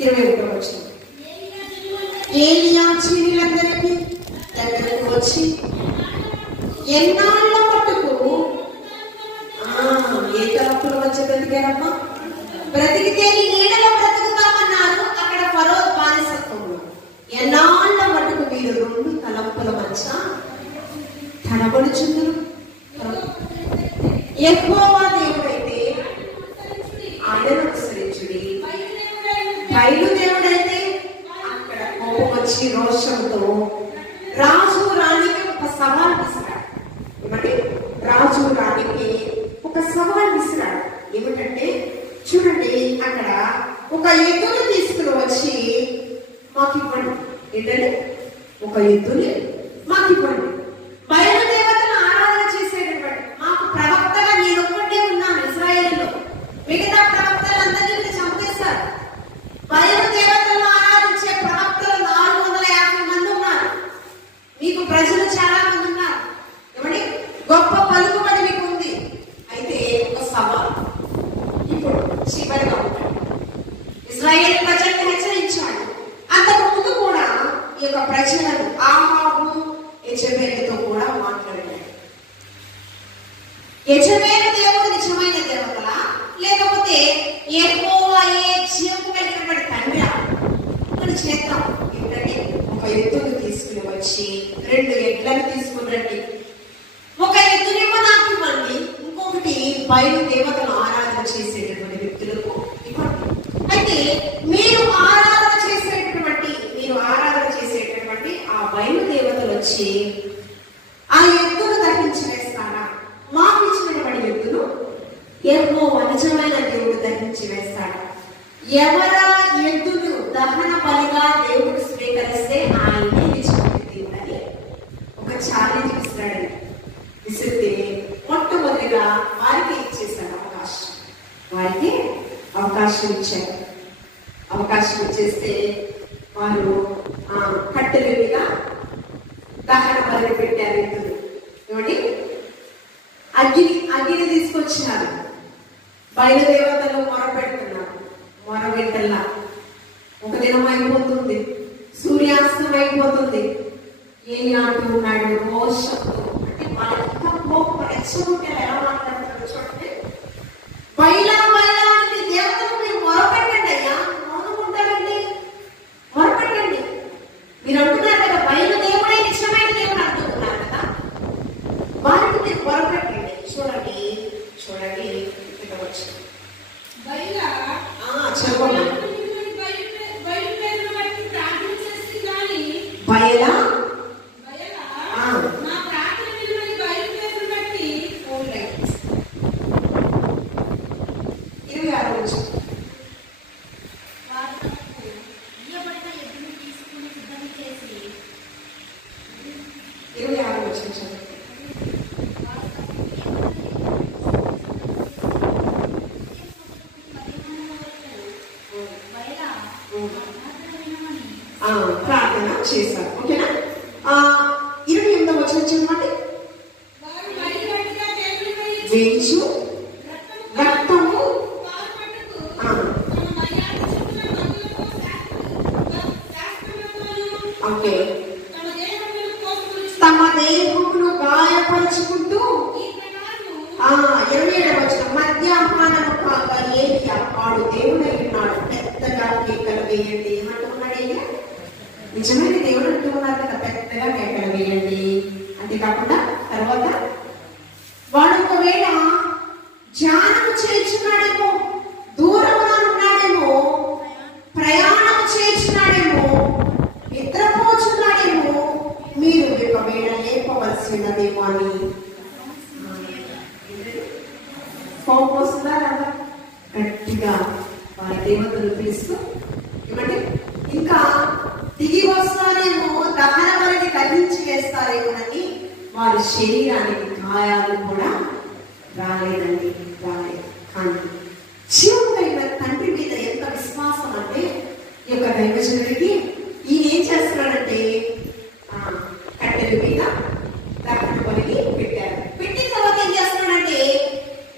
21వ వచనం. ఏలియా చీనులందరికీ దగ్గరకు వచ్చి ఎన్నాళ్ళ మట్టుకు ఏ తలపుల మధ్య బ్రతికారమ్మా? బ్రతికితే నీ నీడలో బ్రతుకుతామన్నారు. అక్కడ ఫరో బానిసత్వంలో ఎన్నాళ్ళ మటుకు మీరు 2 తలంపుల మధ్య తడబడుచుందరు. యెహోవా దేవుడైతే ఆయనను అనుసరించుడి, బయలుదేవుడైతే అక్కడ కోపం వచ్చి రోషంతో రాజు రాణికి ఒక సవాల్ విసిరాడు. ఏమంటే రాజు రాణికి ఒక సవాల్ విసిరాడు. ఏమిటంటే చూడండి, అక్కడ ఒక ఎద్దును తీసుకుని వచ్చి మాకు ఇవ్వండి. ఏంటంటే ఒక ఎద్దుని మాకు ఇవ్వండి. బయలుదేవతను ఆరాధన చేసేటటువంటి మాకు ప్రవక్తగా నేను ఒక్కటే ఉన్నాను ఇశ్రాయేలులో, మిగతా ప్రవక్తలందరినీ చంపేశారు. బయలుదేవతలను ఆరాధించే ప్రవక్తలు 450 మంది ఉన్నారు. మీకు ప్రజలు చాలా మంది ఉన్నారు. ఏమండి గొప్ప పలుకుబడి మీకు ఉంది. అయితే ఒక సవాల్ ఇప్పుడు చివరిగా ఉంటాడు. ఇశ్రాయేల్ ప్రజలను హెచ్చరించాడు. అంతకు ముందు కూడా ఈ యొక్క ప్రజలను ఆహాబు యెజబెలుతో కూడా మాట్లాడాడు. యెజబెలు దేవుడు నిజమైన దేవతలా, లేకపోతే యెహోవాయే జీవము కలిగినటువంటి తండ్రి? ఇక్కడ చేద్దాం. ఏంటంటే ఒక ఎద్దును తీసుకుని వచ్చి 2 ఎడ్లను తీసుకుని రండి. ఒక ఎద్దునేమో నాకు ఇవ్వండి, ఇంకొకటి బయలు దేవతను ఆరాధన చేసేటటువంటి వ్యక్తులకు ఇవ్వండి. అయితే మీరు ఆరాధన చేసేటటువంటి ఆ బయలు దేవతలు వచ్చి ఆ ఎద్దును దహించి వేస్తారా? మాకు ఇచ్చినటువంటి ఎద్దును యెహోవా నిజమైన దేవుడు దహించి వేస్తాడా? ఎవరా ఎద్దును దహన బలిగా దేవుడు స్వీకరిస్తే ఆయనే నిజమైన దేవుడు అని ఒక ఛాలెంజ్ ఇస్తాడండి. విసిరితే మొట్టమొదటిగా వారికి ఇచ్చేసాడు అవకాశం ఇచ్చారు. అవకాశం ఇచ్చేస్తే వారు కట్టెల మీద దహన బలి పెట్టారు. ఎద్దులు ఏమండి అగ్గిని తీసుకొచ్చినారు. బయలుదేవతలు మొరపెడుతున్నారు. మొరపెట్టల్లా ఒక దినం అయిపోతుంది, సూర్యాస్తం అయిపోతుంది. ఏమి అంటూ ఉన్నాడు? రోషంతో. అంటే వాళ్ళంతా కోపం రెచ్చగొట్టి ఎలా మాట్లాడతారు చూడండి. బయలా దేవతలు మీరు మొరపెట్టండి అయ్యా. మౌనకుంటారండి, మొరపెట్టండి. మీరు అంటున్నారు కదా బయలు దేవుడే నిజమైన దేవుడు అంటున్నారు కదా, వారికి మీరు మొరపెట్టండి. చూడండి ఇక్కడ వచ్చి చెప్పండి. బయలా ప్రార్థన చేశారు. ఓకేనా? 28వ వచనం చెప్పండి. వేచు రక్తము ఓకే తమ దేహమును గాయపరుచుకుని గాయపరుచుకుంటూ 27వ వచనం, మధ్యాహ్నము కాగా ఏలియా వాడు దేవుడై ఉన్నాడు, పెద్దగా కేకలు వేయండి అంటున్నాడు. ఏలియా నిజమైన దేవుడు అంటూ ఉన్నారు కదా, పెద్దగా కేకలు వేయండి. అంతేకాకుండా తర్వాత వాడు ఒకవేళ ధ్యానం చేస్తున్నాడేమో, దూరంగా ఉన్నాడేమో, ప్రయాణం చేస్తున్నాడేమో, నిద్రపోతున్నాడేమో, మీరు ఒకవేళ లేపవలసినదేమో అని కోపం వస్తుందా కదా, గట్టిగా వారి దేవతలు పిలుస్తూ ఏమంటే ఇంకా దిగి వస్తారేమో, దహన వరకు కదిలించి వేస్తారేమోనని వారి శరీరానికి గాయాలు కూడా రాలేదండి, రాలేదు. కానీ జీవమైన తండ్రి మీద ఎంత విశ్వాసం అంటే ఈ యొక్క దైవజనుడికి ఈయన ఏం చేస్తున్నాడంటే కట్టెల మీద దహన బలిని పెట్టారు. పెట్టిన తర్వాత ఏం చేస్తున్నాడంటే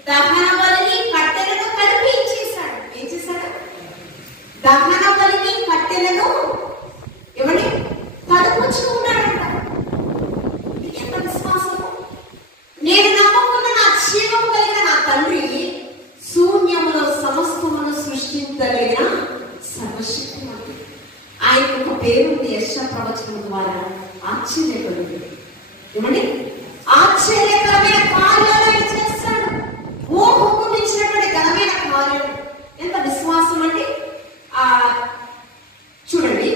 దహన బలిని కట్టెలను కలిపి ఇచ్చేసాడు. ఏం చేశాడు? దహన బలిని కట్టెలను ఎవరి కలుపుచుకున్నాడంట. ఎంత విశ్వాసము! నేను నమ్ముకున్న నా జీవం కలిగిన నా తండ్రి శూన్యములో సమస్తమును సృష్టించగలిగిన సర్వశక్తిమంతుడు. ఆయనకు ఒక పేరుంది యెషయా ప్రవచనం ద్వారా, ఆశ్చర్యకరుడు. ఏమండి? ఆశ్చర్యకరమైన కార్యాలు ఆయన చేస్తాడు. ఊహకు మించినటువంటి ఘనమైన కార్యాలు. ఎంత విశ్వాసం అండి! చూడండి,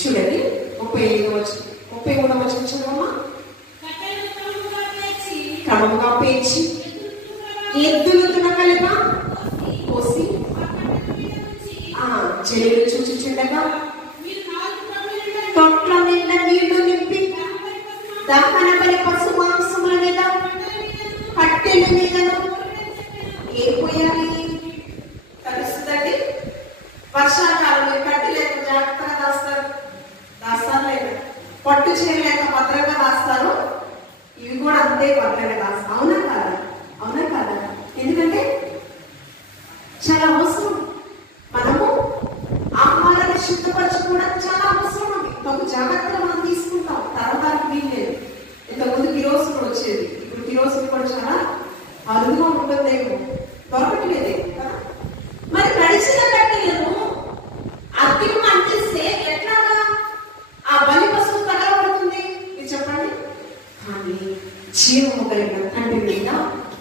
చూడండి 33వ వచనం చదవమ్మా. క్రమముగా పేర్చి ఎద్దులు తునకలుగా పోసి చెరువులు చూచుచుండగా తొట్ల మీద నీళ్లు నింపి దహన బలి పశు మాంసముల మీద కట్టెల మీదను ఏం పోయాలి? తెలుస్తుందండి. వర్షాకాలంలో కట్టెలేక జాగ్రత్తగా దాస్తారు లేదు, పట్టు చేయలేక భద్రంగా దాస్తారు. ఇవి కూడా అంతే భద్రంగా దాస్తారు. అవునా కాదా? అవునా కాదా? ఎందుకంటే చాలా అవసరం. మనము ఆహారాన్ని శుద్ధపరచుకోవడానికి చాలా అవసరం. అది తగు జాగ్రత్తగా మనం తీసుకుంటాం. తరగడానికి వీల్లేదు. ఇంతకుముందు కిరోసిన్ కూడా వచ్చేది, ఇప్పుడు కిరోసిన్ కూడా చాలా అరుదుగా ఉంటుందేమో, దొరకట్లేదే కదా. మరి నడిచిన కట్టెలను అగ్గిని అంటిస్తే ఎట్లాగా ఆ బలి పశువు తగలబడుతుంది? మీరు చెప్పండి. కానీ జీవము కలిగిన తండ్రి మీద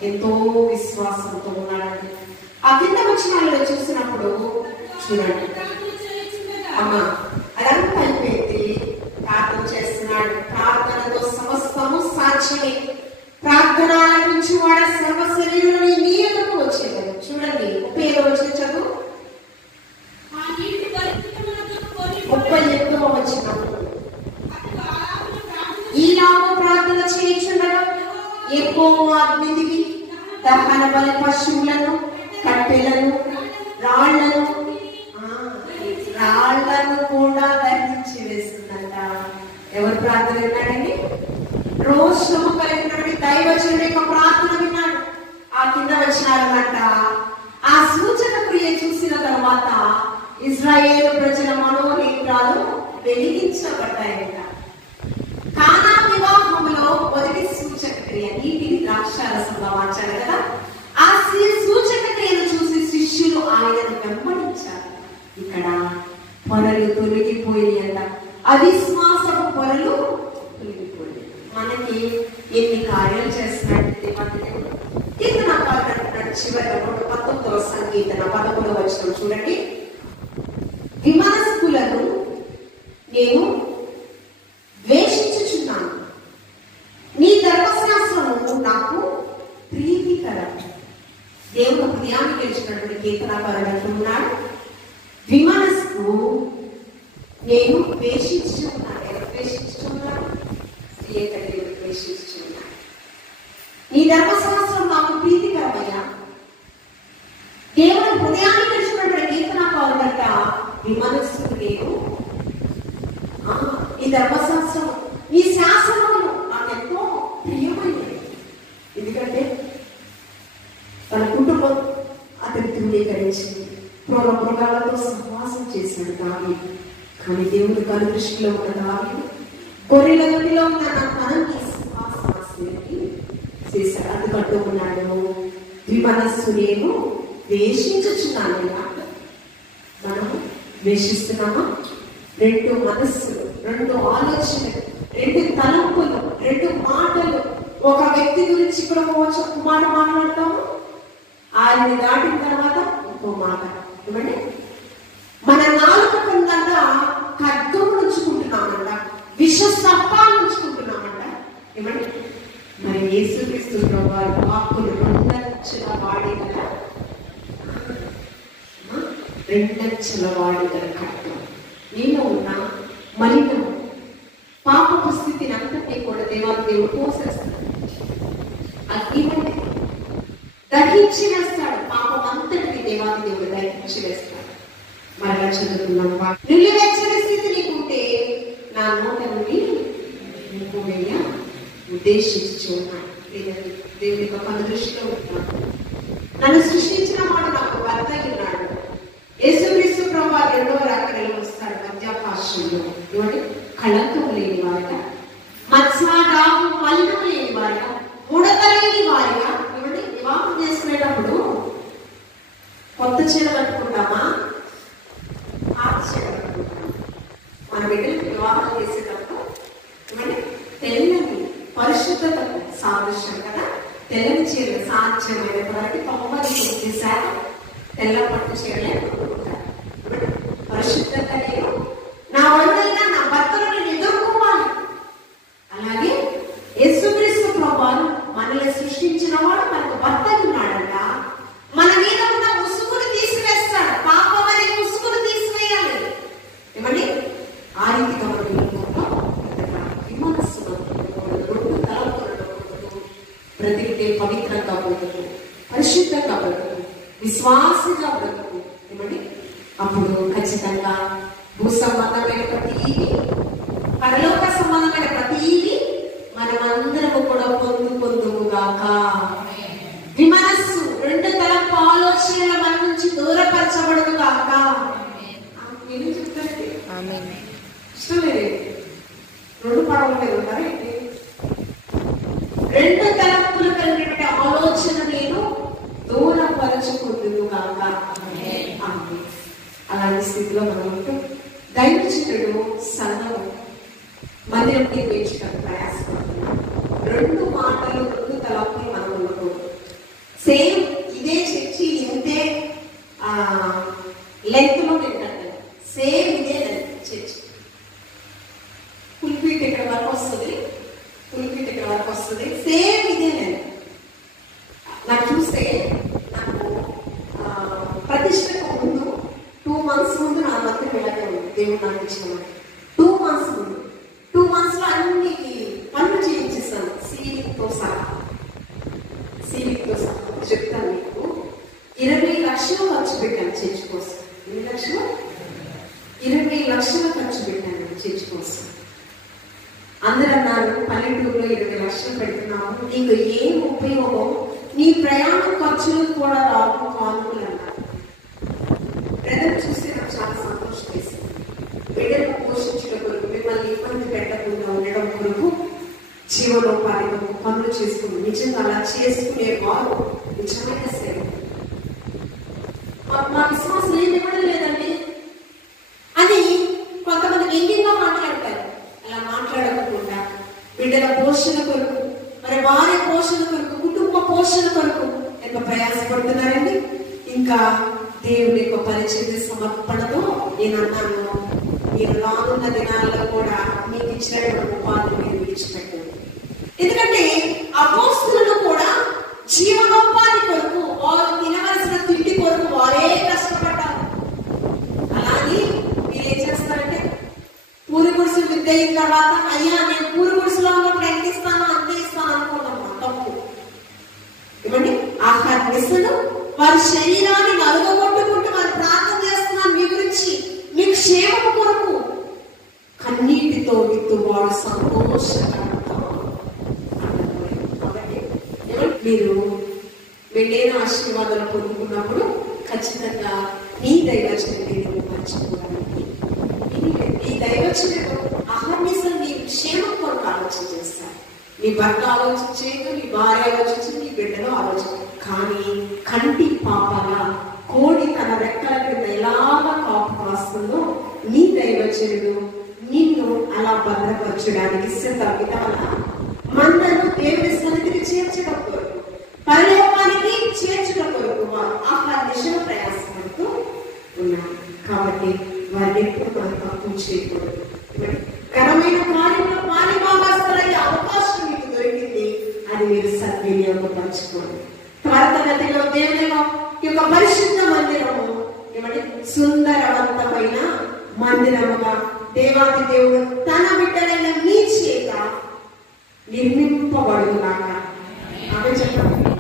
ఎంతో విశ్వాసంతో ఉన్నాడండి. ఆ కింద వచనాలలో చూసినప్పుడు చూడండి, అమ్మా అదంతా అయిపోయింది, ప్రార్థన చేస్తున్నాడు. ప్రార్థనతో సమస్తము సాధ్యమే. ప్రార్థన నుంచి వాడ సర్వ శరీరంలో నీయకు వచ్చేది. చూడండి 37వ వచనం చదువు. 38వ వచనం, ఈలాగు ప్రార్థన చేయుచుండగా యెహోవా అగ్ని దిగి దహన బలి పశువులను, కట్టెలను, రాళ్లను కూడా దహించి వేస్తుందంట. ఎవరు ప్రార్థన విన్నాడండి? రోషము కలిగినటువంటి దైవజనుడి యొక్క ప్రార్థన విన్నాడు. ఆ కింద వచ్చినారంట, ఆ సూచక క్రియ చూసిన తర్వాత ఇజ్రాయేలు ప్రజల మనోనేత్రాలు వెలిగించబడ్డాయంట. కానా వివాహంలో మొదటి సూచక క్రియ నీటిని ద్రాక్షారసంగా మార్చాడు కదా. ఆ సూచక క్రియను చూసి శిష్యులు ఆయనను వెంబడించారు. ఇక్కడ పొరలు తొలగిపోయాయంట. అవిశ్వాసపు పొరలు తొలగిపోయాయి. మనకి ఎన్ని కార్యాలు చేస్తున్నాడు దేవుడు. కీర్తనకారుడు అంటున్నాడు చివరిగా 19వ సంకీర్తన 11వ వచనం చూడండి. విమర్శకులను నేను ద్వేషించుచున్నాను, నీ ధర్మశాస్త్రము నాకు ప్రీతికరం. దేవుడు హృదయాన్ని గెలిచినటువంటి కీర్తనకారుడు అంటున్నాడు, విమర్శకు నేను ద్వేషించుచున్నాను. ద్వేషించుచున్నాను, ద్వేషించుచున్నాను. నీ ధర్మశాస్త్రం నాకు ప్రీతికరమయ్యా. దేవుడు హృదయాన్ని గెలిచినటువంటి కీర్తనకారుడట విమర్శకు నేను ఈ ధర్మశాస్త్రం, ఈ శాసనములు నాకు ఎంతో ప్రియమైన మృగాలతో సహవాసం చేశాడు దావీదు. కానీ దేవుడు కను దృష్టిలో ఉన్న దావీదు గొర్రెల దొడ్డిలో ఉన్న నా తనని సింహాసనాసీనుడిని చేశాడు. అందుకంటూ ఉన్నాడు, ద్విమనస్సునేమో ద్వేషించుచున్నాను. మనం ద్వేషిస్తున్నామా? రెండు మనస్సులు, రెండు ఆలోచనలు, రెండు తలంపులు, రెండు మాటలు. ఒక వ్యక్తి గురించి ఇక్కడ ఒక మాట మాట్లాడతాము, ఆయన దాటిన తర్వాత ఇంకో మాట. ఏమంటే మన నాలుక కిందంట ఖడ్గం ఉంచుకుంటున్నామంట, విష సర్పాలు ఉంచుకుంటున్నామంట. ఏమంటే మరి యేసుక్రీస్తు వారి వాక్కులు రెండంచెల వాడిగల ఖడ్గం. నేను ఉన్న మలినము పాపపు స్థితిని అంతటి కూడా దేవుడు పోసేస్తాడు. అది దహించి వేస్తాడు. పాపం అంతటిని దేవుడు దహించి వేస్తాడు. మరలా చదువుతున్నాం, నిలువెచ్చని స్థితి నీకుంటే నా నోట నుండి ఉద్దేశించి ఉన్నాను. దేవుని యొక్క కను దృష్టిలో ఉన్నాను. నన్ను సృష్టించిన వాడు నాకు భర్త ఉన్నాడు. యేసుక్రీస్తు ప్రభువు రెండవ రాకడలో వస్తాడు మధ్యాకాశంలో. ఏమంటే కళంకం లేని వారిగా, మత్స్యాగాము మలినం లేని వారిగా, ముడత లేని వారిగా. ఏమంటే వివాహం చేసుకునేటప్పుడు కొత్త చీర కట్టుకుంటామా, పాత చీర కట్టుకుంటామా? మన బిడ్డలకు వివాహం చేసేటప్పుడు ఏమంటే తెల్లని పరిశుద్ధతకు సాదృశ్యం కదా. తెల్లని చీరలు సాధ్యమైన వరకు 99% తెల్ల పట్టు చీరలే కొనుక్కుంటారు. పరిశుద్ధత నేను నా వల్ల నా భర్తను నేను ఎదుర్కోవాలి. అలాగే యేసుక్రీస్తు ప్రభువు మనల్ని సృష్టించిన వాడు మనకు భర్త ఉన్నాడంట. మన మీద ఉన్న ముసుగును తీసివేస్తాడు. పాపం అనే ముసుగును తీసివేయాలి. ఏమండి ఆ రీతిగా మనం బ్రతికితే పవిత్రంగా బ్రతుకు, పరిశుద్ధంగా బ్రతుకు, విశ్వాసంగా బ్రతుకు. ఏమండి అప్పుడు ఖచ్చితంగా భూ సంబంధమైన ప్రతిదీ, పరలోక సంబంధమైన ప్రతిదీ మనమందరము కూడా పొందుగాక. విమనస్సు రెండు తలపు ఆలోచనల మన నుంచి దూరపరచబడదు గాక. మీరు చెప్తారండి ఇష్టం లేదు, రెండు పడవలు మీద ఉన్నారేంటి? రెండు తలపులు కలిగిన ఆలోచన నేను దూరపరచుకుంటును కాక. అలాంటి స్థితిలో మనం ఉంటూ దైవజనుడు సంఘము మందిరంకి వేయించడానికి ప్రయాసపడుతున్నాం. రెండు మాటలు, రెండు తలపులు మనం ఉండకూడదు. సేమ్ ఇదే చర్చి ఇంతే లెంత్ లో ఏంటంటే సేమ్ ఇదే చర్చి. పుల్పీట్ ఇక్కడ వరకు వస్తుంది, పుల్పీట్ ఇక్కడ వరకు వస్తుంది, సేమ్ ఇదే లెంత్. నాకు చూస్తే నాకు ప్రతిష్టకు ముందు 2 months ముందు నా మధ్య వెళ్ళకే ఉంది. దేవుడు నాకు ఇచ్చిన 2 months ముందు, 2 months లో అన్ని పనులు చేయించేస్తాను. సీలింగ్తో సహా చెప్తాను మీకు. 20 లక్షలు ఖర్చు పెట్టాను చర్చ్ కోసం. 20 లక్షలు 20 లక్షలు ఖర్చు పెట్టాను చర్చ్ కోసం. అందరూ అన్నారు, పల్లెటూరులో 20 లక్షలు పెడుతున్నాము, నీకు ఏం ఉపయోగం, నీ ప్రయాణ ఖర్చులు కూడా రావు కానుకలు అన్నారు. బ్రదర్ చూస్తే నాకు చాలా సంతోషం వేసింది. బిడ్డను పోషించడం కొరకు, మిమ్మల్ని ఇబ్బంది పెట్టకుండా ఉండడం కొరకు జీవనోపాధి పనులు చేసుకుని నిజంగా అలా చేసుకునేవారు నిజమైన సేవ. మా విశ్వాసం ఏమి ఇవ్వడం లేదండి అని కొంతమంది వ్యంగ్యంగా మాట్లాడతారు. అలా మాట్లాడకుండా బిడ్డల పోషణ కొరకు, మరి వారి పోషణ కొరకు, కుటుంబ పోషణ కొరకు ఎంత ప్రయాసపడుతున్నారండి. ఇంకా దేవుని యొక్క పరిచయ సమర్పణతో నేను అన్నాను, మీరు రానున్న దినాల్లో కూడా మీకు ఇచ్చినటువంటి ఉపాధి మీరు విడిచిపెట్టండి. ఎందుకంటే అపోస్తులు కూడా జీవనోపాధి కొరకు, వారు తినవలసిన తిండి కొరకు వారే కష్టపడ్డారు. అలాగే మీరు ఏం చేస్తారంటే పూరి గుడిసెలు విద్య అయిన తర్వాత, అయ్యా నేను పూరి గుడిసెలో ఉన్నప్పుడు ఎంత ఇస్తానో అంతే ఇస్తాను అనుకున్నాం. తప్పు. ఏమండి ఆహ్లాదిస్తులు వారి శరీరాన్ని నలుగొట్టుకుంటూ వారు ప్రార్థన చేస్తున్నారు మీ గురించి, మీ క్షేమం కొరకు. కన్నీటితో విత్తువాడు సంతోషంగా. కాబట్టి మీరు వెళ్ళైన ఆశీర్వాదాలు పొందుకున్నప్పుడు ఖచ్చితంగా నీ దైవచనం మర్చిపోవడానికి నీ దైవచనం అహర్నిశం నీ క్షేమం కొరకు ఆలోచన చేస్తారు. నీ భర్త ఆలోచించేది, నీ భార్య ఆలోచించి, నీ బిడ్డలో ఆలోచన. కానీ కంటి పాపల కోడి తన రెక్కల కింద ఎలాగా కాపు కాస్తుందో నీ దైవచనుడు నిన్ను అలా భద్రపరచడానికి సిద్ధవిధాల మందను దేవుని సన్నిధికి చేర్చడం కొరకు, పరలోకానికి చేర్చడం కొరకు వారు ఆహ్లాదించిన ప్రయాసపడుతూ ఉన్నారు. కాబట్టి వారిని ఎప్పుడు మనం తక్కువ చేయకూడదు. ఘనమైన కార్యంలో పాలిభాగస్తులయ్యే అవకాశం మీకు దొరికింది, అది మీరు సద్వినియోగపరచుకోండి. త్వరితగతిలో దేవుని యొక్క పరిశుద్ధ మందిరము ఏమంటే సుందరవంతమైన మందిరముగా దేవాది దేవుడు తన బిడ్డలైన మీ చేత నిర్మింపబడుగాక. ఆమె చెప్పండి.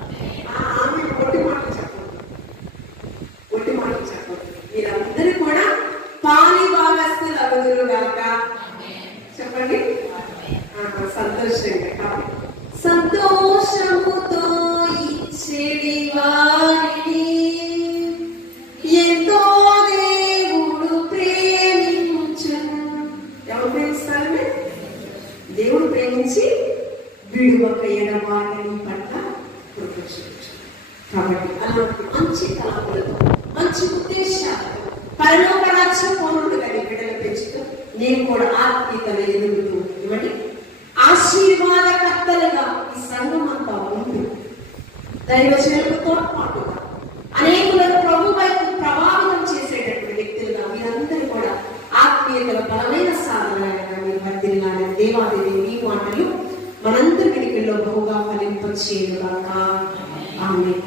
ఆమె ఒట్టి మాటలు చెప్పండి, ఒట్టి మాటలు చెప్పండి. మీరందరూ కూడా పాలిభాగస్తులు అగుదురుగాక. చెప్పండి. సంతోషంగా సంతోషముతో ఇచ్చేడి వారిని ఎంతో దేవుడు ప్రేమించు. ఎవరు ప్రేమిస్తారంటే దేవుడు ప్రేమించి విడువక ఎడబాటని పట్ల ప్రదర్శించు. కాబట్టి అలాంటి మంచి తలంపులతో, మంచి ఉద్దేశాలతో పరలోక రాజ్య పౌరుడుగా నీ బిడ్డలు పెంచుతూ నేను కూడా ఆత్మీయతలు ఎదుగుతూ ఇవ్వండి ఆశీర్వాదకర్తలుగా ఈ సంఘం అంతా ఉంటూ దైవజనులకు తోడ్పాటుగా అనేకులను ప్రభు వైపు ప్రభావితం చేసేటటువంటి వ్యక్తులుగా మీరందరూ కూడా ఆత్మీయతల బలమైన సాధనగా మీరు వర్ధిల్లాలని దేవాది ఈ మాటలు మనందరి వెనుకల్లో బహుగా ఫలింపచేయుగాక. ఆమేన్.